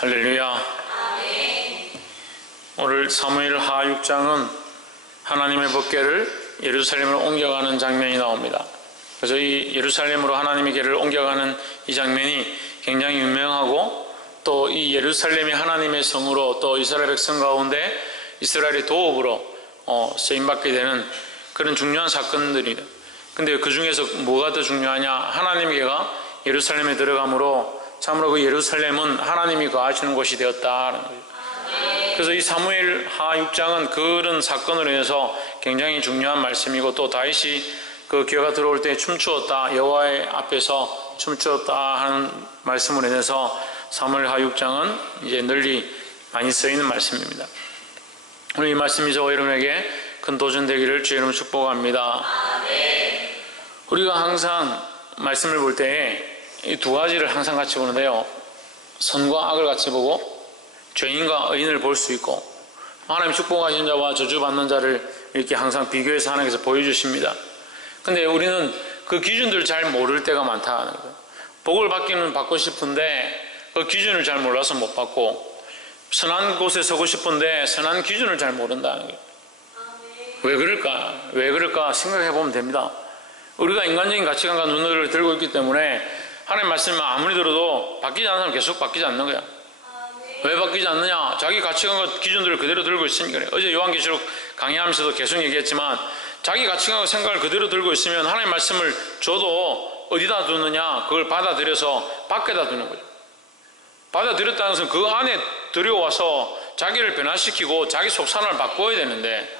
할렐루야. 아멘. 오늘 사무엘하 6장은 하나님의 법궤를 예루살렘으로 옮겨가는 장면이 나옵니다. 그래서 이 예루살렘으로 하나님의 궤를 옮겨가는 이 장면이 굉장히 유명하고, 또 이 예루살렘이 하나님의 성으로 또 이스라엘 백성 가운데 이스라엘의 도읍으로 쓰임받게 되는 그런 중요한 사건들이다. 근데 그 중에서 뭐가 더 중요하냐? 하나님의 궤가 예루살렘에 들어가므로 참으로 그 예루살렘은 하나님이 거하시는 곳이 되었다는 거죠. 그래서 이 사무엘하 6장은 그런 사건으로 인해서 굉장히 중요한 말씀이고, 또 다윗이 그 궤가 들어올 때 춤추었다, 여호와의 앞에서 춤추었다 하는 말씀으로 인해서 사무엘하 6장은 이제 널리 많이 쓰이는 말씀입니다. 오늘 이 말씀이 저와 여러분에게 큰 도전 되기를 주의 이름으로 축복합니다. 아멘. 우리가 항상 말씀을 볼 때에 이 두 가지를 항상 같이 보는데요, 선과 악을 같이 보고 죄인과 의인을 볼 수 있고, 하나님 축복하신 자와 저주받는 자를 이렇게 항상 비교해서 하나님께서 보여주십니다. 근데 우리는 그 기준들을 잘 모를 때가 많다는 거예요. 복을 받기는 받고 싶은데 그 기준을 잘 몰라서 못 받고, 선한 곳에 서고 싶은데 선한 기준을 잘 모른다는 거예요. 왜 그럴까 생각해 보면 됩니다. 우리가 인간적인 가치관과 눈을 들고 있기 때문에 하나님 말씀을 아무리 들어도 바뀌지 않는 사람은 계속 바뀌지 않는 거야. 왜 바뀌지 않느냐? 자기 가치관과 기준들을 그대로 들고 있으니까 그래. 어제 요한계시록 강의하면서도 계속 얘기했지만, 자기 가치관과 생각을 그대로 들고 있으면 하나님 말씀을 줘도 어디다 두느냐? 그걸 받아들여서 밖에다 두는 거죠. 받아들였다는 것은 그 안에 들여와서 자기를 변화시키고 자기 속사람을 바꿔야 되는데,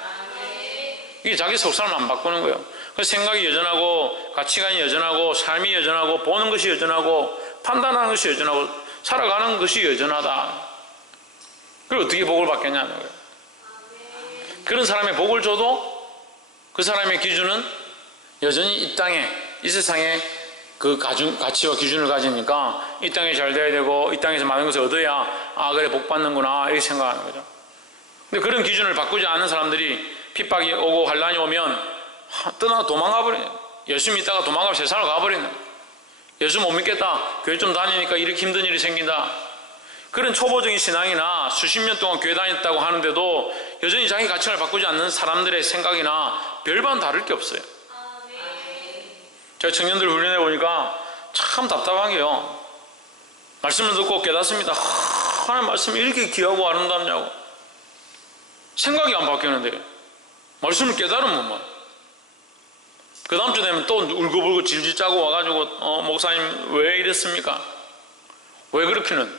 이게 자기 속사람을 안 바꾸는 거예요. 그래서 생각이 여전하고 가치관이 여전하고 삶이 여전하고 보는 것이 여전하고 판단하는 것이 여전하고 살아가는 것이 여전하다. 그걸 어떻게 복을 받겠냐는 거예요. 그런 사람의 복을 줘도 그 사람의 기준은 여전히 이 땅에, 이 세상에 그 가치와 기준을 가지니까 이 땅에 잘 돼야 되고 이 땅에서 많은 것을 얻어야 그래 복 받는구나 이렇게 생각하는 거죠. 근데 그런 기준을 바꾸지 않는 사람들이 핍박이 오고 환란이 오면 떠나 도망가 버려요. 예수 믿다가 도망가고 세상으로 가버리는 거예요. 예수 못 믿겠다, 교회 좀 다니니까 이렇게 힘든 일이 생긴다. 그런 초보적인 신앙이나 수십 년 동안 교회 다녔다고 하는데도 여전히 자기 가치관을 바꾸지 않는 사람들의 생각이나 별반 다를 게 없어요. 제가 청년들 훈련해 보니까 참 답답한 게요, 말씀을 듣고 깨닫습니다. 하나님 말씀이 이렇게 귀하고 아름답냐고. 생각이 안 바뀌는데 말씀을 깨달으면 뭐. 그 다음 주 되면 또 울고불고 질질 짜고 와가지고 목사님 왜 이랬습니까? 왜 그렇게는?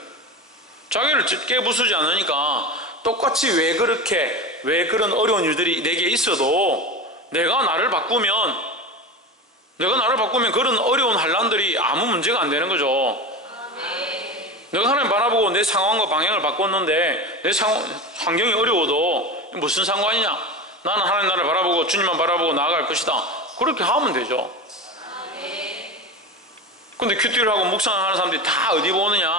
자기를 깨부수지 않으니까 똑같이 왜 그런 어려운 일들이 내게 있어도 내가 나를 바꾸면 그런 어려운 환란들이 아무 문제가 안 되는 거죠. 내가 하나님 바라보고 내 상황과 방향을 바꿨는데 내 환경이 어려워도 무슨 상관이냐? 나는 하나님 나를 바라보고 주님만 바라보고 나아갈 것이다. 그렇게 하면 되죠. 근데 큐티를 하고 묵상하는 사람들이 다 어디 보느냐?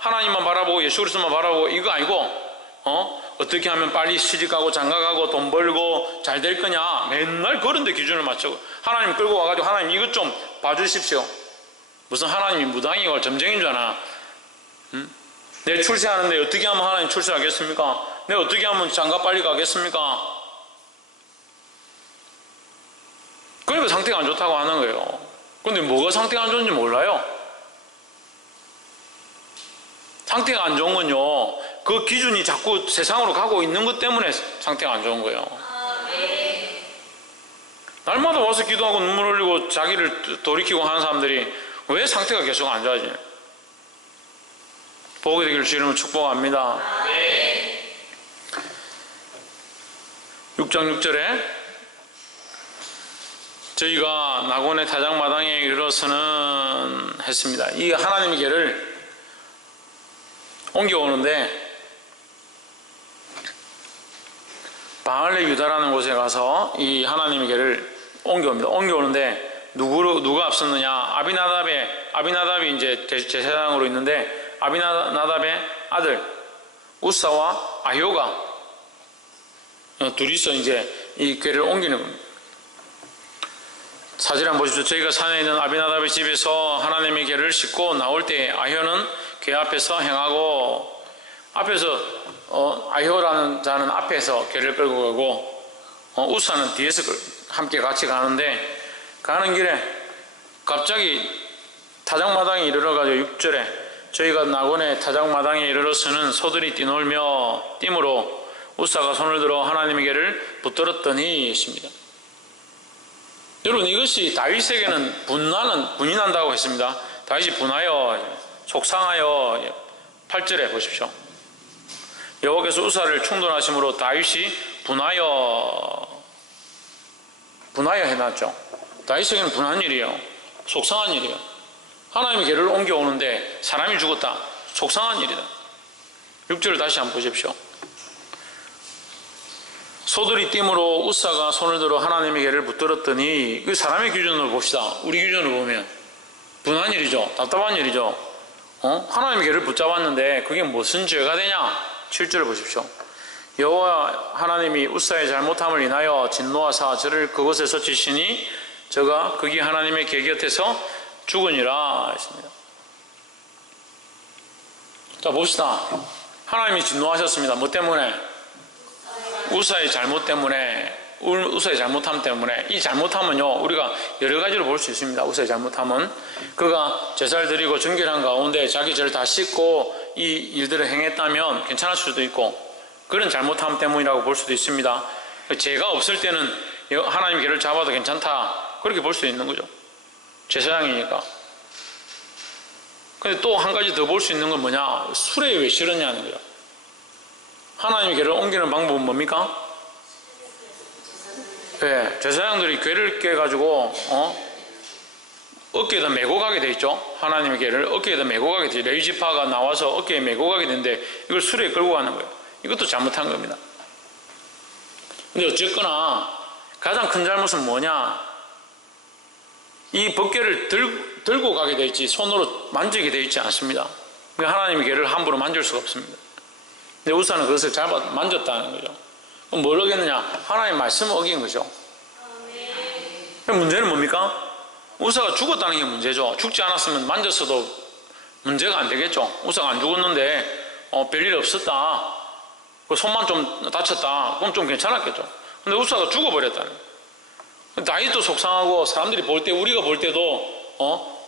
하나님만 바라보고 예수 그리스도만 바라보고 이거 아니고 어떻게 하면 빨리 시집가고 장가가고 돈 벌고 잘 될 거냐? 맨날 그런 데 기준을 맞춰 하나님 끌고 와가지고 하나님 이것 좀 봐주십시오. 무슨 하나님이 무당이고 점쟁인 줄 아나? 내 출세하는데 어떻게 하면 하나님 출세하겠습니까? 내가 어떻게 하면 장가 빨리 가겠습니까? 그러니까 상태가 안 좋다고 하는 거예요. 그런데 뭐가 상태가 안 좋은지 몰라요. 상태가 안 좋은 건요, 그 기준이 자꾸 세상으로 가고 있는 것 때문에 상태가 안 좋은 거예요. 날마다 와서 기도하고 눈물 흘리고 자기를 돌이키고 하는 사람들이 왜 상태가 계속 안 좋아지냐? 보게 되기를 주의 이름으로 축복합니다. 6장 6절에 저희가 낙원의 타작마당에 이르러서는 했습니다. 이 하나님의 궤를 옮겨오는데 바알레 유다라는 곳에 가서 이 하나님의 궤를 옮겨옵니다. 옮겨오는데 누가 앞섰느냐? 아비나답이 이제 제사장으로 있는데 아비나답의 아들 우사와 아효가 둘이서 이제 이 궤를 옮기는 겁니다. 사진 한번 보십시오. 저희가 산에 있는 아비나답의 집에서 하나님의 궤를 싣고 나올 때 아효는 궤 앞에서 행하고 앞에서 아히오라는 자는 앞에서 개를 끌고 가고 우사는 뒤에서 함께 같이 가는데, 가는 길에 갑자기 타작마당에 이르러가지고 6절에 저희가 낙원의 타작마당에 이르러서는 소들이 뛰놀며 띠므로 우사가 손을 들어 하나님의 개를 붙들었더니 있습니다. 여러분, 이것이 다윗에게는 분이 난다고 했습니다. 다윗이 분하여 속상하여 8절에 보십시오. 여호와께서 우사를 충돌하심으로 다윗이 분하여 해놨죠. 다윗에게는 분한 일이에요. 속상한 일이에요. 하나님의 개를 옮겨오는데 사람이 죽었다. 속상한 일이다. 6절을 다시 한번 보십시오. 소들이 띠므로 우사가 손을 들어 하나님의 개를 붙들었더니, 그 사람의 기준으로 봅시다. 우리 기준으로 보면 분한 일이죠. 답답한 일이죠. 하나님의 개를 붙잡았는데 그게 무슨 죄가 되냐? 7절을 보십시오. 여호와 하나님이 우사의 잘못함을 인하여 진노하사 저를 그곳에서 치시니 저가 거기 하나님의 개 곁에서 죽으니라 했습니다. 자, 봅시다. 하나님이 진노하셨습니다. 뭐 때문에? 우사의 잘못 때문에, 우사의 잘못함 때문에. 이 잘못함은요, 우리가 여러 가지로 볼 수 있습니다. 우사의 잘못함은 그가 제사를 드리고 정결한 가운데 자기 죄를 다 씻고 이 일들을 행했다면 괜찮을 수도 있고, 그런 잘못함 때문이라고 볼 수도 있습니다. 죄가 없을 때는 하나님 개를 잡아도 괜찮다, 그렇게 볼 수 있는 거죠. 제사장이니까. 근데 또 한 가지 더 볼 수 있는 건 뭐냐? 술에 왜 싫었냐는 거예요. 하나님의 개를 옮기는 방법은 뭡니까? 네, 제사장들이 궤를 깨가지고 어깨에다 메고 가게 돼 있죠. 하나님의 개를 어깨에다 메고 가게 돼 있죠. 레위지파가 나와서 어깨에 메고 가게 되는데 이걸 수레에 끌고 가는 거예요. 이것도 잘못한 겁니다. 근데 어쨌거나 가장 큰 잘못은 뭐냐? 이 법궤를 들고 가게 돼 있지 손으로 만지게 돼 있지 않습니다. 그러니까 하나님의 개를 함부로 만질 수가 없습니다. 근데 우사는 그것을 만졌다는 거죠. 그럼 뭘 어겼느냐? 하나님의 말씀을 어긴 거죠. 그럼 문제는 뭡니까? 우사가 죽었다는 게 문제죠. 죽지 않았으면 만졌어도 문제가 안 되겠죠. 우사가 안 죽었는데 별일 없었다, 손만 좀 다쳤다, 그럼 좀 괜찮았겠죠. 근데 우사가 죽어버렸다는 거예요. 다윗도 속상하고 사람들이 볼 때, 우리가 볼 때도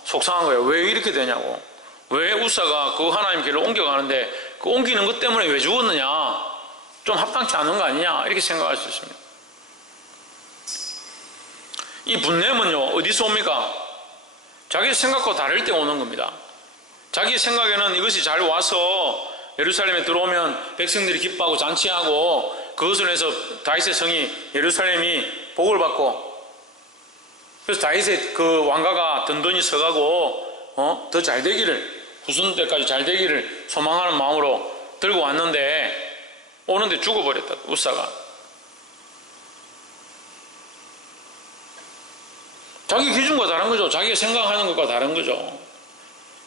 속상한 거예요. 왜 이렇게 되냐고. 왜 우사가 그 하나님 길을 옮겨가는데 그 옮기는 것 때문에 왜 죽었느냐, 좀 합당치 않은 거 아니냐, 이렇게 생각할 수 있습니다. 이 분냄은요 어디서 옵니까? 자기 생각과 다를 때 오는 겁니다. 자기 생각에는 이것이 잘 와서 예루살렘에 들어오면 백성들이 기뻐하고 잔치하고 그것을 해서 다윗의 성이, 예루살렘이 복을 받고, 그래서 다윗의 그 왕가가 든든히 서가고 더 잘 되기를, 후손 때까지 잘 되기를 소망하는 마음으로 들고 왔는데 오는데 죽어버렸다, 우사가. 자기 기준과 다른 거죠. 자기가 생각하는 것과 다른 거죠.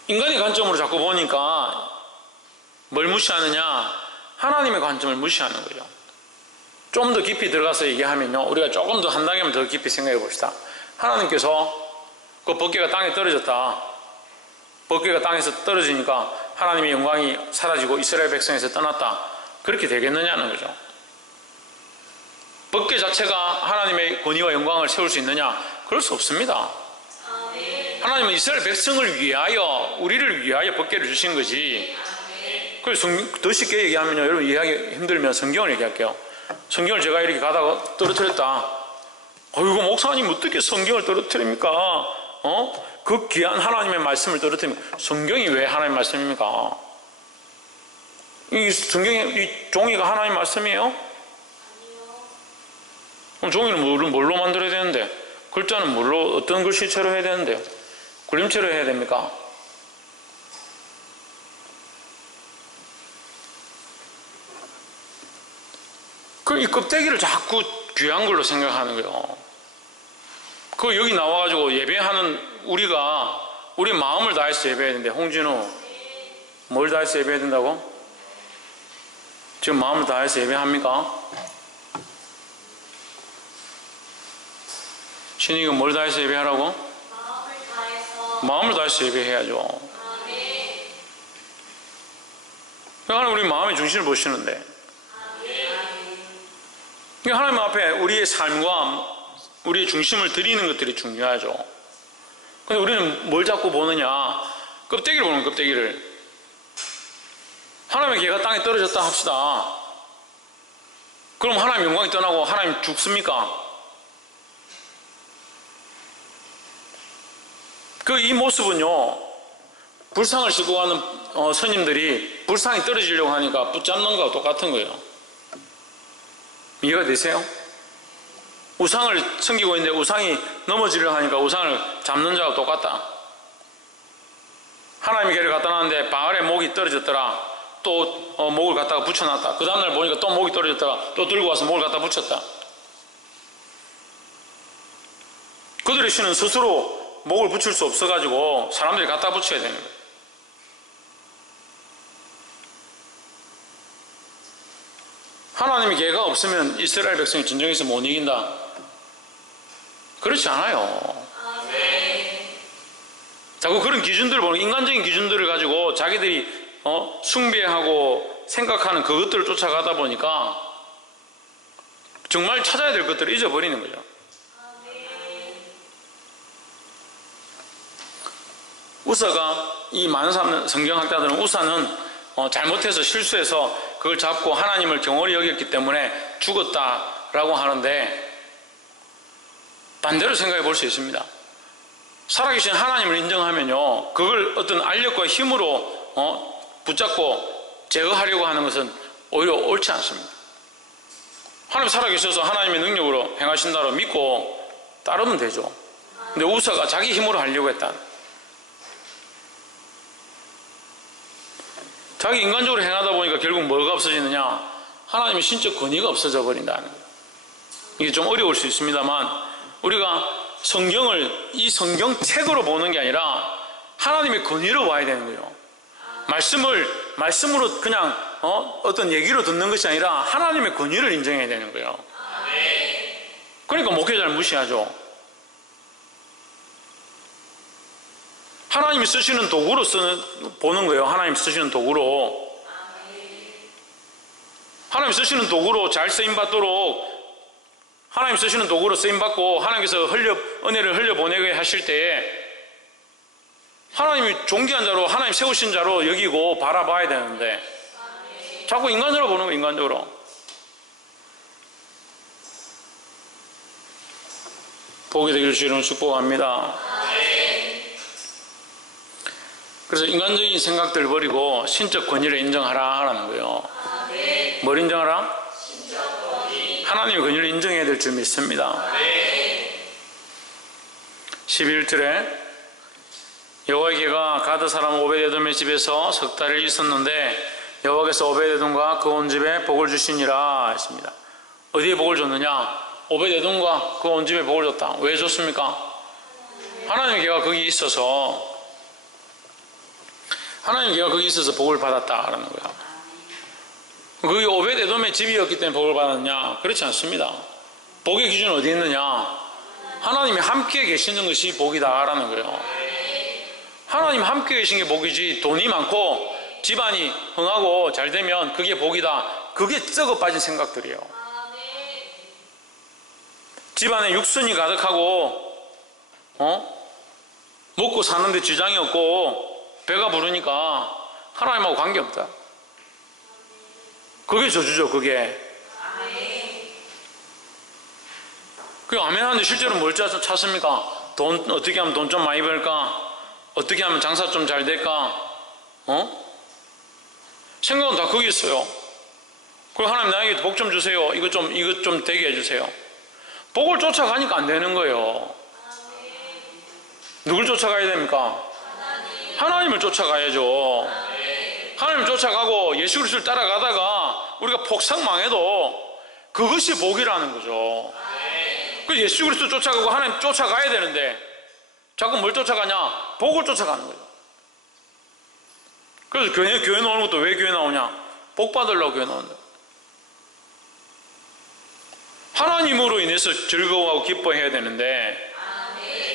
인간의 관점으로 자꾸 보니까 뭘 무시하느냐? 하나님의 관점을 무시하는 거죠. 좀 더 깊이 들어가서 얘기하면요, 우리가 조금 더 한 단계만 더 깊이 생각해 봅시다. 하나님께서 그 법궤가 땅에 떨어졌다, 법궤가 땅에서 떨어지니까 하나님의 영광이 사라지고 이스라엘 백성에서 떠났다, 그렇게 되겠느냐는 거죠. 법궤 자체가 하나님의 권위와 영광을 세울 수 있느냐? 그럴 수 없습니다. 하나님은 이스라엘 백성을 위하여, 우리를 위하여 법궤를 주신 거지. 그래서 더 쉽게 얘기하면요, 여러분 이해하기 힘들면 성경을 얘기할게요. 성경을 제가 이렇게 가다가 떨어뜨렸다. 어이구, 목사님 어떻게 성경을 떨어뜨립니까? 그 귀한 하나님의 말씀을 떨어뜨립니까? 성경이 왜 하나님의 말씀입니까? 이 성경의 이 종이가 하나님의 말씀이에요? 그럼 종이는 뭘로 만들어야 되는데? 글자는 뭘로, 어떤 글씨체로 해야 되는데요? 그림체로 해야 됩니까? 이 껍데기를 자꾸 귀한 걸로 생각하는 거예요. 그 여기 나와가지고 예배하는 우리 마음을 다해서 예배해야 되는데, 홍진우 뭘 다해서 예배해야 된다고? 지금 마음을 다해서 예배합니까? 신이가 뭘 다해서 예배하라고? 마음을 다해서 예배해야죠. 하나님 우리 마음의 중심을 보시는데, 하나님 앞에 우리의 삶과 우리의 중심을 드리는 것들이 중요하죠. 근데 우리는 뭘 자꾸 보느냐? 껍데기를 보는 거예요, 껍데기를. 하나님의 계가 땅에 떨어졌다 합시다. 그럼 하나님 영광이 떠나고 하나님 죽습니까? 이 모습은요, 불상을 싣고 가는 스님들이 불상이 떨어지려고 하니까 붙잡는 거와 똑같은 거예요. 이해가 되세요? 우상을 섬기고 있는데 우상이 넘어지려고 하니까 우상을 잡는 자와 똑같다. 하나님의 계를 갖다 놨는데 바알에 목이 떨어졌더라. 또 목을 갖다가 붙여놨다. 그 다음날 보니까 또 목이 떨어졌더라. 또 들고 와서 목을 갖다 붙였다. 그들의 신은 스스로 목을 붙일 수 없어가지고 사람들이 갖다 붙여야 되는 거예요. 하나님의 계가 없으면 이스라엘 백성이 전쟁에서 못 이긴다. 그렇지 않아요. 자꾸 그런 기준들을 보는, 인간적인 기준들을 가지고 자기들이 숭배하고 생각하는 그것들을 쫓아가다 보니까 정말 찾아야 될 것들을 잊어버리는 거죠. 우사가, 이 많은 사람, 성경학자들은 우사는 잘못해서 실수해서 그걸 잡고 하나님을 경홀히 여겼기 때문에 죽었다라고 하는데, 반대로 생각해 볼 수 있습니다. 살아계신 하나님을 인정하면요, 그걸 어떤 알력과 힘으로 붙잡고 제거하려고 하는 것은 오히려 옳지 않습니다. 하나님 살아계셔서 하나님의 능력으로 행하신다고 믿고 따르면 되죠. 근데 우사가 자기 힘으로 하려고 했다. 자기 인간적으로 행하다 보니까 결국 뭐가 없어지느냐? 하나님의 신적 권위가 없어져 버린다는 거예요. 이게 좀 어려울 수 있습니다만, 우리가 성경을 이 성경책으로 보는 게 아니라 하나님의 권위로 봐야 되는 거예요. 말씀으로 그냥 어떤 얘기로 듣는 것이 아니라 하나님의 권위를 인정해야 되는 거예요. 그러니까 목회자를 무시하죠. 하나님이 쓰시는 도구로 보는 거예요. 하나님 쓰시는 도구로. 하나님 쓰시는 도구로 잘 쓰임받도록, 하나님 쓰시는 도구로 쓰임받고 하나님께서 은혜를 흘려보내게 하실 때에 하나님이 존귀한 자로, 하나님 세우신 자로 여기고 바라봐야 되는데 자꾸 인간적으로 보는 거예요. 인간적으로. 복이 되기를 주의 이름으로 축복합니다. 그래서 인간적인 생각들을 버리고 신적 권위를 인정하라 하라는 거예요. 뭘 인정하라? 하나님의 권위를 인정해야 될 줄 믿습니다. 11절에 여호와의 계가 가드 사람 오베데돔의 집에서 석 달을 있었는데 여호와께서 오베데돔과 그 온 집에 복을 주시니라 했습니다. 어디에 복을 줬느냐? 오베데돔과 그 온 집에 복을 줬다. 왜 줬습니까? 하나님의 계가 거기 있어서, 하나님의 계가 거기 있어서 복을 받았다라는 거야. 그게 오베데돔의 집이었기 때문에 복을 받았냐? 그렇지 않습니다. 복의 기준은 어디 있느냐? 하나님이 함께 계시는 것이 복이다라는 거예요. 하나님 함께 계신 게 복이지, 돈이 많고 집안이 흥하고 잘 되면 그게 복이다, 그게 썩어 빠진 생각들이에요. 집안에 육순이 가득하고 먹고 사는데 지장이 없고 배가 부르니까 하나님하고 관계없다. 그게 저주죠. 그게. 그 아멘 하는데 실제로 뭘 찾습니까? 돈 어떻게 하면 돈 좀 많이 벌까? 어떻게 하면 장사 좀 잘 될까? 생각은 다 거기 있어요. 그리고 하나님 나에게 복 좀 주세요. 이것 좀 되게 해주세요. 복을 쫓아가니까 안 되는 거예요. 누굴 쫓아가야 됩니까? 하나님을 쫓아가야죠. 하나님을 쫓아가고 예수 그리스도를 따라가다가 우리가 폭삭망해도 그것이 복이라는 거죠. 그 예수 그리스도 쫓아가고 하나님 쫓아가야 되는데 자꾸 뭘 쫓아가냐? 복을 쫓아가는 거죠. 그래서 교회 나오는 것도 왜 교회 나오냐? 복 받으려고 교회 나온다. 하나님으로 인해서 즐거워하고 기뻐해야 되는데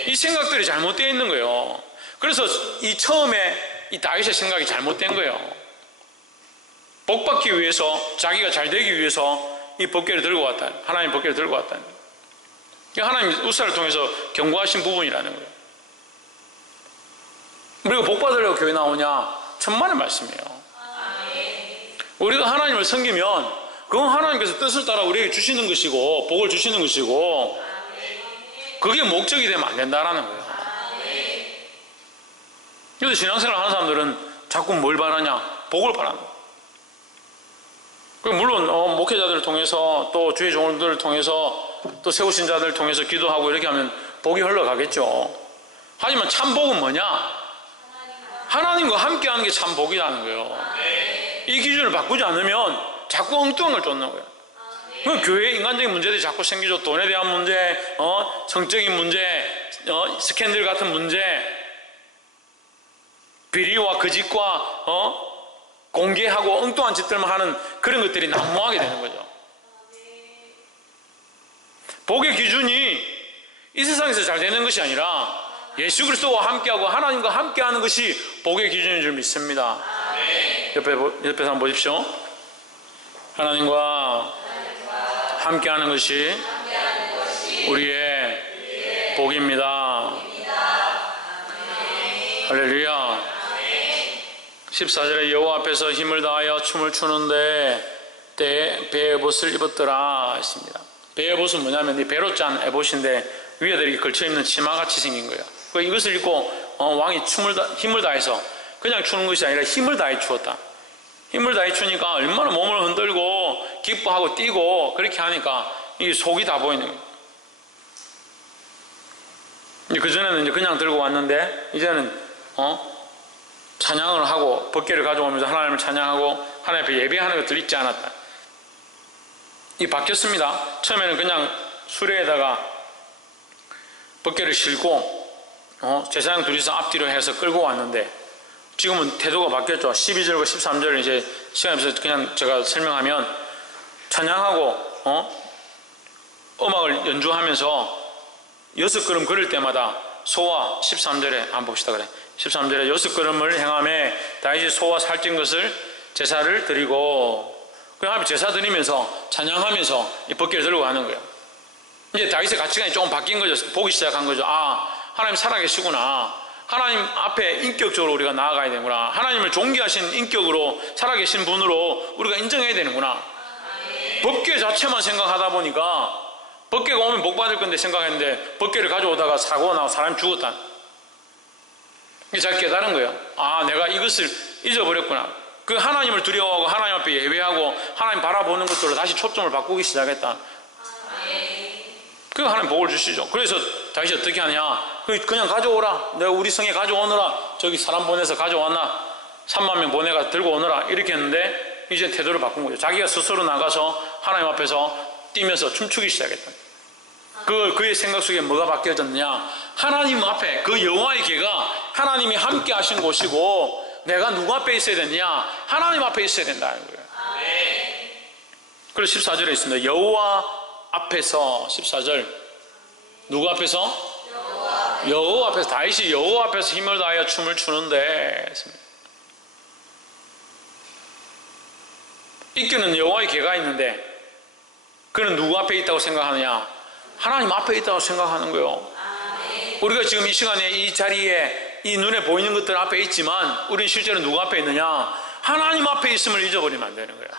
이 생각들이 잘못되어 있는 거예요. 그래서 이 처음에 이 다윗의 생각이 잘못된 거예요. 복받기 위해서, 자기가 잘 되기 위해서 이 법궤를 들고 왔다. 하나님 법궤를 들고 왔다. 하나님 우사를 통해서 경고하신 부분이라는 거예요. 우리가 복 받으려고 교회 나오냐? 천만의 말씀이에요. 우리가 하나님을 섬기면 그건 하나님께서 뜻을 따라 우리에게 주시는 것이고 복을 주시는 것이고 그게 목적이 되면 안 된다라는 거예요. 그래서 신앙생활 하는 사람들은 자꾸 뭘 바라냐? 복을 바라는 거예요. 물론 목회자들을 통해서 또 주의 종들을 통해서 또 세우신 자들을 통해서 기도하고 이렇게 하면 복이 흘러가겠죠. 하지만 참 복은 뭐냐? 하나님과 함께하는 게 참 복이라는 거예요. 이 기준을 바꾸지 않으면 자꾸 엉뚱한 걸 쫓는 거예요. 교회에 인간적인 문제들이 자꾸 생기죠. 돈에 대한 문제, 성적인 문제, 스캔들 같은 문제, 비리와 거짓과 공개하고 엉뚱한 짓들만 하는 그런 것들이 난무하게 되는 거죠. 복의 기준이 이 세상에서 잘 되는 것이 아니라 예수 그리스도와 함께하고 하나님과 함께하는 것이 복의 기준인 줄 믿습니다. 옆에서 한번 보십시오. 하나님과 함께하는 것이 우리의 복입니다. 할렐루야. 14절에 여호와 앞에서 힘을 다하여 춤을 추는데 때에 배의 옷을 입었더라 했습니다. 배의 옷은 뭐냐면 이 배로 짠 에봇인데 위에다 이렇게 걸쳐입는 치마같이 생긴 거예요. 이것을 입고 왕이 힘을 다해서 그냥 추는 것이 아니라 힘을 다해 추었다. 힘을 다해 추니까 얼마나 몸을 흔들고 기뻐하고 뛰고 그렇게 하니까 이 속이 다 보이는 거예요. 그전에는 이제 그냥 들고 왔는데 이제는 찬양을 하고 법궤를 가져오면서 하나님을 찬양하고 하나님 앞에 예배하는 것들 잊지 않았다. 이 바뀌었습니다. 처음에는 그냥 수레에다가 법궤를 싣고 제사장 둘이서 앞뒤로 해서 끌고 왔는데 지금은 태도가 바뀌었죠. 12절과 13절을 이제 시간이 없어서 그냥 제가 설명하면 찬양하고 음악을 연주하면서 6걸음 걸을 때마다 소와 13절에 한번 봅시다. 그래 13절에 6걸음을 행하며 다윗이 소와 살찐 것을 제사를 드리고 그 제사 드리면서 찬양하면서 이 법궤를 들고 가는 거예요. 이제 다윗의 가치관이 조금 바뀐 거죠. 보기 시작한 거죠. 하나님 살아계시구나. 하나님 앞에 인격적으로 우리가 나아가야 되는구나. 하나님을 존귀하신 인격으로 살아계신 분으로 우리가 인정해야 되는구나. 법궤 자체만 생각하다 보니까 법궤가 오면 복 받을 건데 생각했는데 법궤를 가져오다가 사고가 나고 사람이 죽었다. 이게 잘 깨달은 거예요. 내가 이것을 잊어버렸구나. 그 하나님을 두려워하고 하나님 앞에 예배하고 하나님 바라보는 것들로 다시 초점을 바꾸기 시작했다. 그 하나님 복을 주시죠. 그래서 다윗이 어떻게 하냐? 그냥 가져오라. 내가 우리 성에 가져오느라. 저기 사람 보내서 가져왔나? 3만 명 보내가 들고 오느라. 이렇게 했는데 이제 태도를 바꾼 거죠. 자기가 스스로 나가서 하나님 앞에서 뛰면서 춤추기 시작했다. 그의 생각 속에 뭐가 바뀌어졌느냐? 하나님 앞에 그 여호와의 궤가 하나님이 함께 하신 곳이고 내가 누구 앞에 있어야 되느냐? 하나님 앞에 있어야 된다는 거예요. 그래서 14절에 있습니다. 여호와 앞에서 14절 누구 앞에서? 여호와 앞에서 다윗이 여호와 앞에서 힘을 다하여 춤을 추는데 했습니다. 이끄는 여호와의 궤가 있는데 그는 누구 앞에 있다고 생각하느냐? 하나님 앞에 있다고 생각하는 거예요. 우리가 지금 이 시간에 이 자리에 이 눈에 보이는 것들 앞에 있지만 우리는 실제로 누구 앞에 있느냐? 하나님 앞에 있음을 잊어버리면 안 되는 거예요.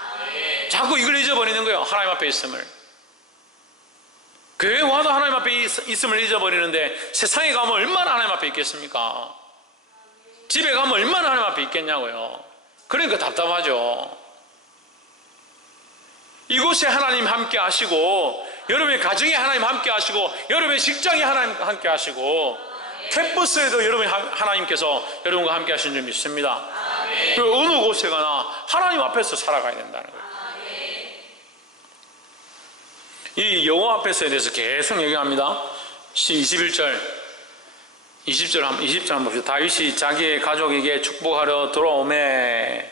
자꾸 이걸 잊어버리는 거예요. 하나님 앞에 있음을. 교회에 와도 하나님 앞에 있음을 잊어버리는데 세상에 가면 얼마나 하나님 앞에 있겠습니까? 집에 가면 얼마나 하나님 앞에 있겠냐고요. 그러니까 답답하죠. 이곳에 하나님 함께 하시고 여러분의 가정에 하나님 함께 하시고 여러분의 직장에 하나님 함께 하시고 캠퍼스에도 하나님께서 여러분과 함께 하신 줄 믿습니다. 어느 곳에 가나 하나님 앞에서 살아가야 된다는 거예요. 이 여호와 앞에서에 대해서 계속 얘기합니다. 21절 20절 한번 봅시다. 다윗이 자기의 가족에게 축복하러 돌아오매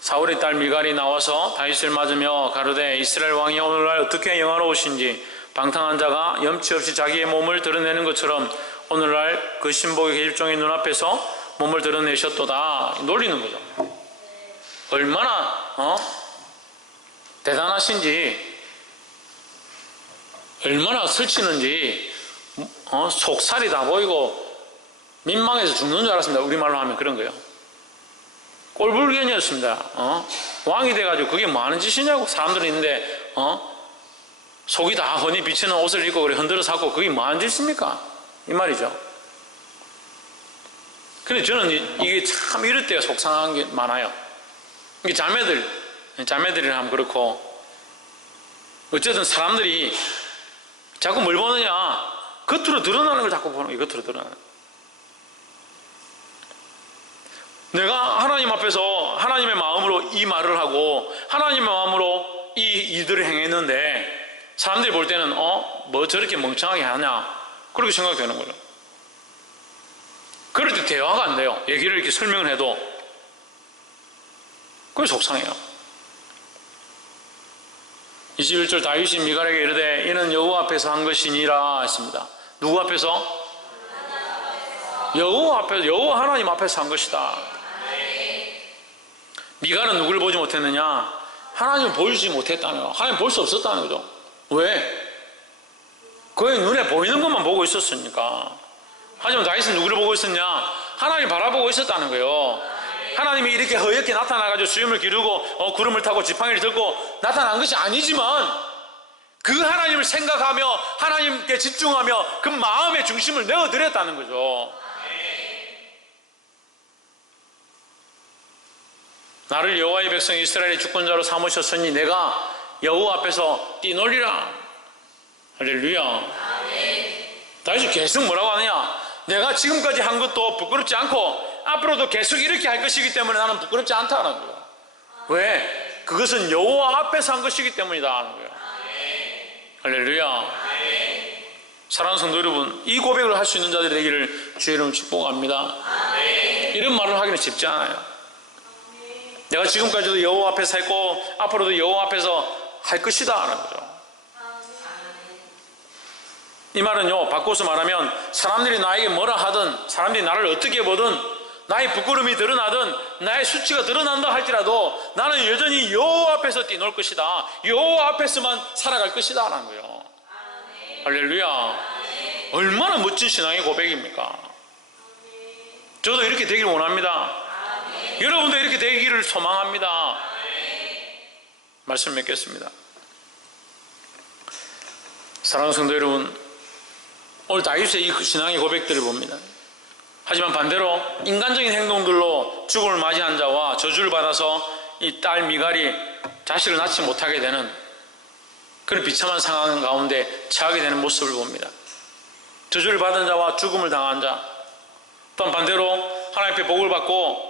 사울의 딸 미갈이 나와서 다윗을 맞으며 가로되 이스라엘 왕이 오늘날 어떻게 영화로우신지 방탕한 자가 염치 없이 자기의 몸을 드러내는 것처럼 오늘날 그 신복의 계집종의 눈앞에서 몸을 드러내셨도다. 놀리는 거죠. 얼마나 대단하신지, 얼마나 설치는지 속살이 다 보이고 민망해서 죽는 줄 알았습니다. 우리말로 하면 그런 거예요. 꼴불견이었습니다. 왕이 돼가지고 그게 뭐 하는 짓이냐고. 사람들은 있는데 속이 다 훤히 비치는 옷을 입고 그래 흔들어 샀고 그게 뭐 하는 짓입니까? 이 말이죠. 근데 저는 이게 참 이럴 때가 속상한 게 많아요. 이게 자매들이라 하면 그렇고, 어쨌든 사람들이 자꾸 뭘 보느냐, 겉으로 드러나는 걸 자꾸 보는 거예요. 겉으로 드러나는. 내가 하나님 앞에서 하나님의 마음으로 이 말을 하고 하나님의 마음으로 이 일들을 행했는데 사람들이 볼 때는 뭐 저렇게 멍청하게 하냐, 그렇게 생각되는 거죠. 그럴 때 대화가 안 돼요. 얘기를 이렇게 설명을 해도. 그게 속상해요. 21절 다윗이 미갈에게 이르되 이는 여호와 앞에서 한 것이니라 했습니다. 누구 앞에서? 여호와 앞에서, 여호와 하나님 앞에서 한 것이다. 미갈은 누구를 보지 못했느냐? 하나님을 보이지 못했다는 거. 하나님 볼 수 없었다는 거죠. 왜? 그의 눈에 보이는 것만 보고 있었으니까. 하지만 다윗은 누구를 보고 있었냐? 하나님 바라보고 있었다는 거예요. 하나님이 이렇게 허옇게 나타나가지고 수염을 기르고 구름을 타고 지팡이를 들고 나타난 것이 아니지만 그 하나님을 생각하며 하나님께 집중하며 그 마음의 중심을 내어드렸다는 거죠. 나를 여호와의 백성 이스라엘의 주권자로 삼으셨으니 내가 여호와 앞에서 뛰놀리라. 할렐루야. 다윗이 계속 뭐라고 하느냐? 내가 지금까지 한 것도 부끄럽지 않고 앞으로도 계속 이렇게 할 것이기 때문에 나는 부끄럽지 않다는 거예요. 왜? 그것은 여호와 앞에서 한 것이기 때문이다 하는 거예요. 할렐루야. 사랑하는 성도 여러분, 이 고백을 할 수 있는 자들이 되기를 주의 이름으로 축복합니다. 이런 말을 하기는 쉽지 않아요. 내가 지금까지도 여호와 앞에서 했고 앞으로도 여호와 앞에서 할 것이다 하는 거죠. 이 말은요, 바꿔서 말하면 사람들이 나에게 뭐라 하든, 사람들이 나를 어떻게 보든, 나의 부끄러움이 드러나든 나의 수치가 드러난다 할지라도 나는 여전히 여호와 앞에서 뛰놀 것이다, 여호와 앞에서만 살아갈 것이다 라는 거예요. 할렐루야. 얼마나 멋진 신앙의 고백입니까? 저도 이렇게 되길 원합니다. 여러분도 이렇게 되기를 소망합니다. 말씀 맺겠습니다. 사랑하는 성도 여러분, 오늘 다윗의 이 신앙의 고백들을 봅니다. 하지만 반대로 인간적인 행동들로 죽음을 맞이한 자와 저주를 받아서 이 딸 미갈이 자식을 낳지 못하게 되는 그런 비참한 상황 가운데 처하게 되는 모습을 봅니다. 저주를 받은 자와 죽음을 당한 자, 또한 반대로 하나님 앞에 복을 받고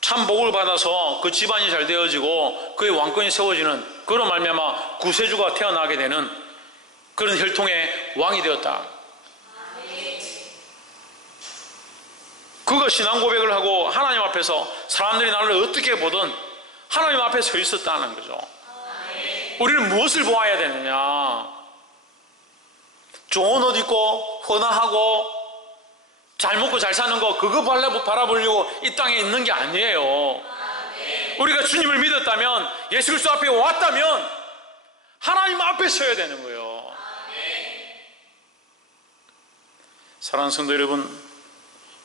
참 복을 받아서 그 집안이 잘 되어지고 그의 왕권이 세워지는, 그로 말미암아 구세주가 태어나게 되는 그런 혈통의 왕이 되었다. 그가 신앙 고백을 하고 하나님 앞에서 사람들이 나를 어떻게 보든 하나님 앞에 서 있었다는 거죠. 우리는 무엇을 보아야 되느냐? 좋은 옷 입고 헌화하고 잘 먹고 잘 사는 거, 그거 바라보려고 이 땅에 있는 게 아니에요. 우리가 주님을 믿었다면, 예수 그리스도 앞에 왔다면 하나님 앞에 서야 되는 거예요. 사랑하는 성도 여러분,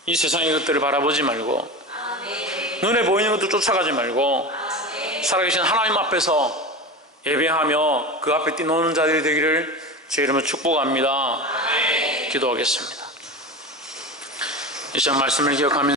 이 세상의 것들을 바라보지 말고 눈에 보이는 것도 쫓아가지 말고 살아계신 하나님 앞에서 예배하며 그 앞에 뛰노는 자들이 되기를 주의 이름으로 축복합니다. 기도하겠습니다. 이 시간 말씀을 기억하면서